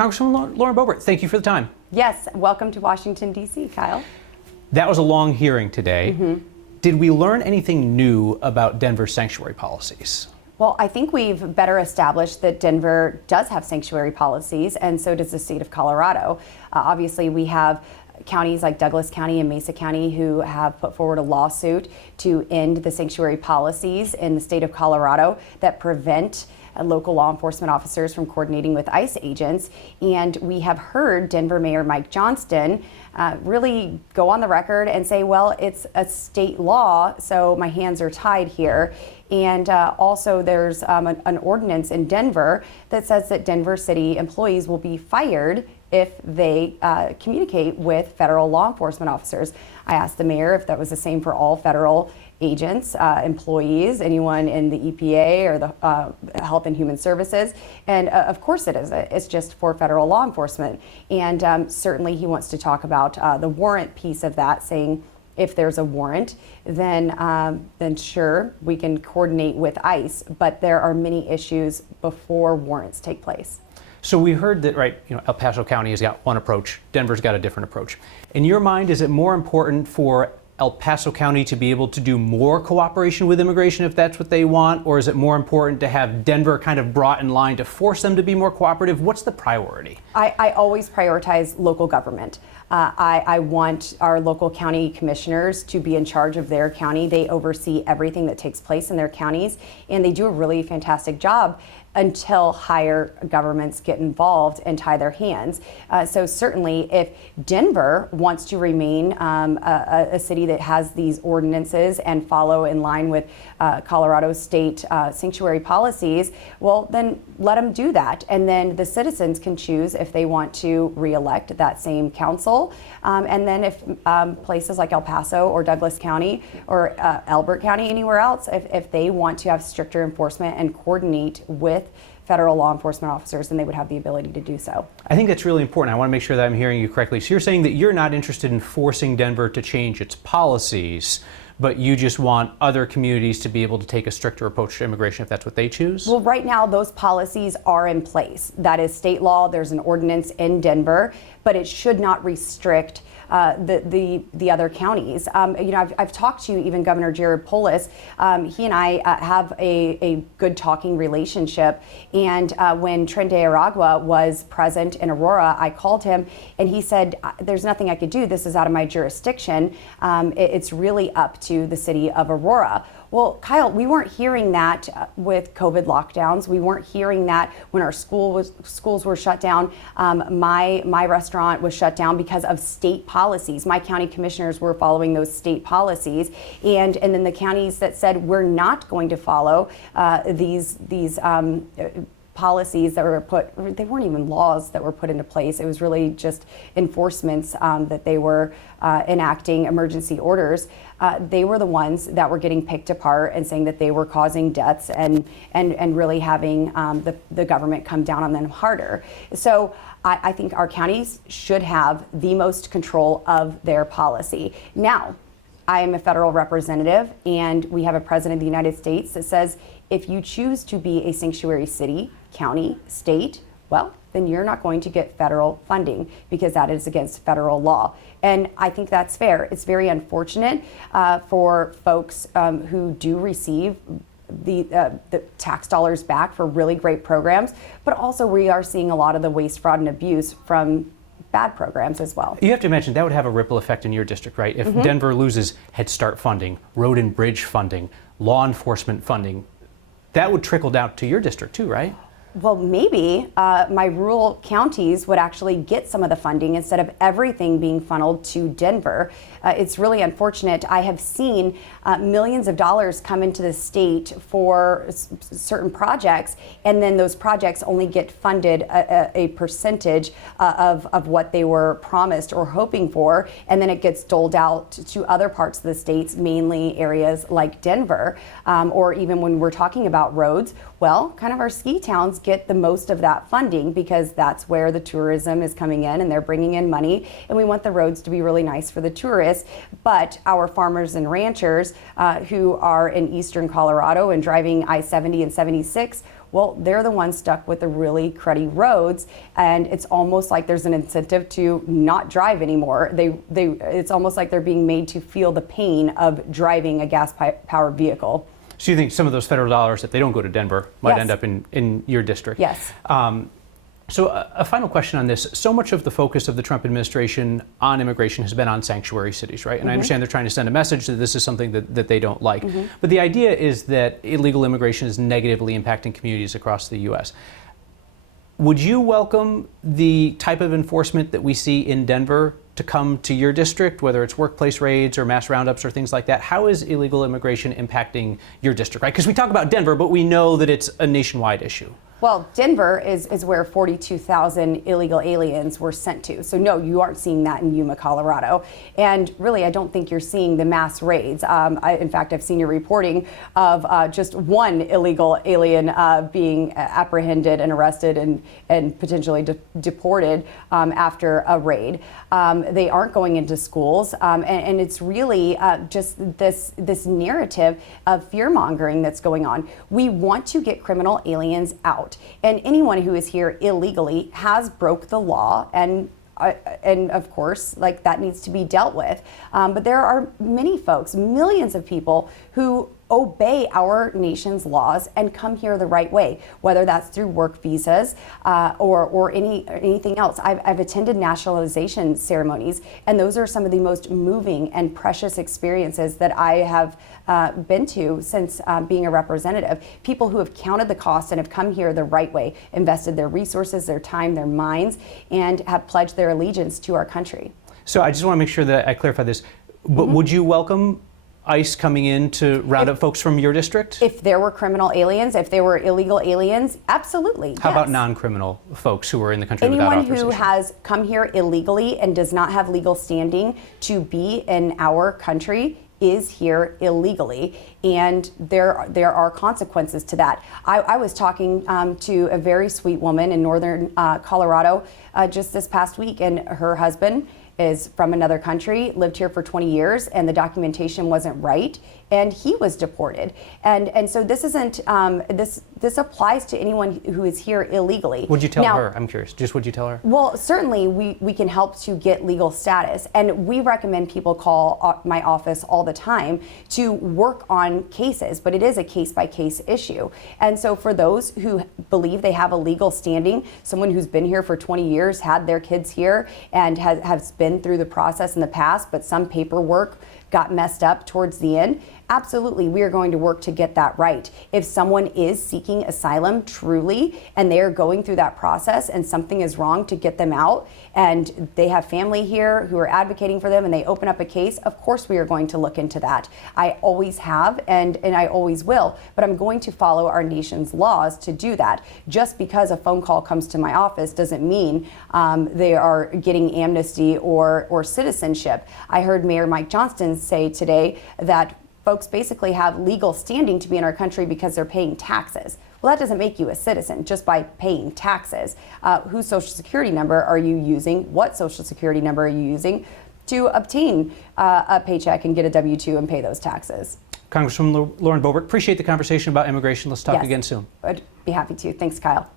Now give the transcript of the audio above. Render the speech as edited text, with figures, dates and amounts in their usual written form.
Congresswoman Lauren Boebert, thank you for the time. Yes, welcome to Washington, D.C., Kyle. That was a long hearing today. Did we learn anything new about Denver's sanctuary policies? Well, I think we've better established that Denver does have sanctuary policies, and so does the state of Colorado. Obviously, we have counties like Douglas County and Mesa County who have put forward a lawsuit to end the sanctuary policies in the state of Colorado that prevent local law enforcement officers from coordinating with ICE agents. And we have heard Denver Mayor Mike Johnston really go on the record and say, well, it's a state law, so my hands are tied here. And also there's an ordinance in Denver that says that Denver city employees will be fired if they communicate with federal law enforcement officers. I asked the mayor if that was the same for all federal agents, employees, anyone in the EPA or the Health and Human Services. And of course it is. It's just for federal law enforcement. And certainly he wants to talk about the warrant piece of that, saying if there's a warrant, then sure, we can coordinate with ICE. But there are many issues before warrants take place. So we heard that, right, El Paso County has got one approach, Denver's got a different approach. In your mind, is it more important for El Paso County to be able to do more cooperation with immigration if that's what they want, or is it more important to have Denver kind of brought in line to force them to be more cooperative? What's the priority? I always prioritize local government. I want our local county commissioners to be in charge of their county. They oversee everything that takes place in their counties, and they do a really fantastic job until higher governments get involved and tie their hands. So certainly if Denver wants to remain a city that has these ordinances and follow in line with Colorado state sanctuary policies, well, then let them do that. And then the citizens can choose if they want to re-elect that same council. And then if places like El Paso or Douglas County or Elbert County, anywhere else, if they want to have stricter enforcement and coordinate with federal law enforcement officers, then they would have the ability to do so. I think that's really important. I want to make sure that I'm hearing you correctly. So you're saying that you're not interested in forcing Denver to change its policies, but you just want other communities to be able to take a stricter approach to immigration if that's what they choose? Well, right now those policies are in place. That is state law. There's an ordinance in Denver, but it should not restrict the other counties. I've talked to even Governor Jared Polis. He and I have a good talking relationship. And when Tren de Aragua was present in Aurora, I called him and he said, there's nothing I could do. This is out of my jurisdiction. It's really up to the city of Aurora. Well, Kyle, we weren't hearing that with COVID lockdowns. We weren't hearing that when our schools were shut down. My restaurant was shut down because of state policies. My county commissioners were following those state policies, and then the counties that said we're not going to follow these policies that were put, they weren't even laws that were put into place. It was really just enforcements that they were enacting emergency orders. They were the ones that were getting picked apart and saying that they were causing deaths and really having the government come down on them harder. So I think our counties should have the most control of their policy. Now, I am a federal representative, and we have a president of the United States that says if you choose to be a sanctuary city, county, state, well, then you're not going to get federal funding because that is against federal law. And I think that's fair. It's very unfortunate for folks who do receive the tax dollars back for really great programs, but also we are seeing a lot of the waste, fraud, and abuse from bad programs as well. You have to imagine that would have a ripple effect in your district, right? If Denver loses Head Start funding, road and bridge funding, law enforcement funding, that would trickle down to your district too, right? Well, maybe my rural counties would actually get some of the funding instead of everything being funneled to Denver. It's really unfortunate. I have seen millions of dollars come into the state for certain projects, and then those projects only get funded a percentage of what they were promised or hoping for, and then it gets doled out to other parts of the states, mainly areas like Denver, or even when we're talking about roads, well, kind of our ski towns get the most of that funding because that's where the tourism is coming in and they're bringing in money, and we want the roads to be really nice for the tourists. But our farmers and ranchers who are in eastern Colorado and driving I-70 and 76, well, they're the ones stuck with the really cruddy roads, and it's almost like there's an incentive to not drive anymore. It's almost like they're being made to feel the pain of driving a gas-powered vehicle. So you think some of those federal dollars, if they don't go to Denver, might end up in your district? Yes. So a final question on this. So much of the focus of the Trump administration on immigration has been on sanctuary cities, right? And I understand they're trying to send a message that this is something that they don't like. But the idea is that illegal immigration is negatively impacting communities across the U.S. Would you welcome the type of enforcement that we see in Denver to come to your district, whether it's workplace raids or mass roundups or things like that? How is illegal immigration impacting your district, right? Because we talk about Denver, but we know that it's a nationwide issue. Well, Denver is where 42,000 illegal aliens were sent to. So no, you aren't seeing that in Yuma, Colorado. And really, I don't think you're seeing the mass raids. In fact, I've seen your reporting of just one illegal alien being apprehended and arrested and potentially deported after a raid. They aren't going into schools. And it's really just this narrative of fear-mongering that's going on. We want to get criminal aliens out. And anyone who is here illegally has broke the law, and of course, like, that needs to be dealt with. But there are many folks, millions of people who obey our nation's laws and come here the right way, whether that's through work visas or anything else. I've attended nationalization ceremonies, and those are some of the most moving and precious experiences that I have been to since being a representative. People who have counted the cost and have come here the right way, invested their resources, their time, their minds, and have pledged their allegiance to our country. So I just want to make sure that I clarify this. But would you welcome ICE coming in to round up folks from your district? If there were criminal aliens, if there were illegal aliens, absolutely. How about non-criminal folks who are in the country without authorization? Anyone who has come here illegally and does not have legal standing to be in our country is here illegally, and there are consequences to that. I was talking to a very sweet woman in northern Colorado just this past week, and her husband is from another country, lived here for 20 years, and the documentation wasn't right, and he was deported. And so this isn't, this applies to anyone who is here illegally. Would you tell her? I'm curious. Just would you tell her? Well, certainly we can help to get legal status, and we recommend people call my office all the time to work on cases, but it is a case-by-case issue. And so for those who believe they have a legal standing, someone who's been here for 20 years, had their kids here, and has been through the process in the past, but some paperwork got messed up towards the end, absolutely, we are going to work to get that right. If someone is seeking asylum truly, and they are going through that process and something is wrong, to get them out, and they have family here who are advocating for them, and they open up a case, of course we are going to look into that. I always have, and I always will, but I'm going to follow our nation's laws to do that. Just because a phone call comes to my office doesn't mean they are getting amnesty or citizenship. I heard Mayor Mike Johnston say today that folks basically have legal standing to be in our country because they're paying taxes. Well, that doesn't make you a citizen just by paying taxes. Whose social security number are you using? What social security number are you using to obtain a paycheck and get a W-2 and pay those taxes? Congresswoman Lauren Boebert, appreciate the conversation about immigration. Let's talk again soon. I'd be happy to. Thanks, Kyle.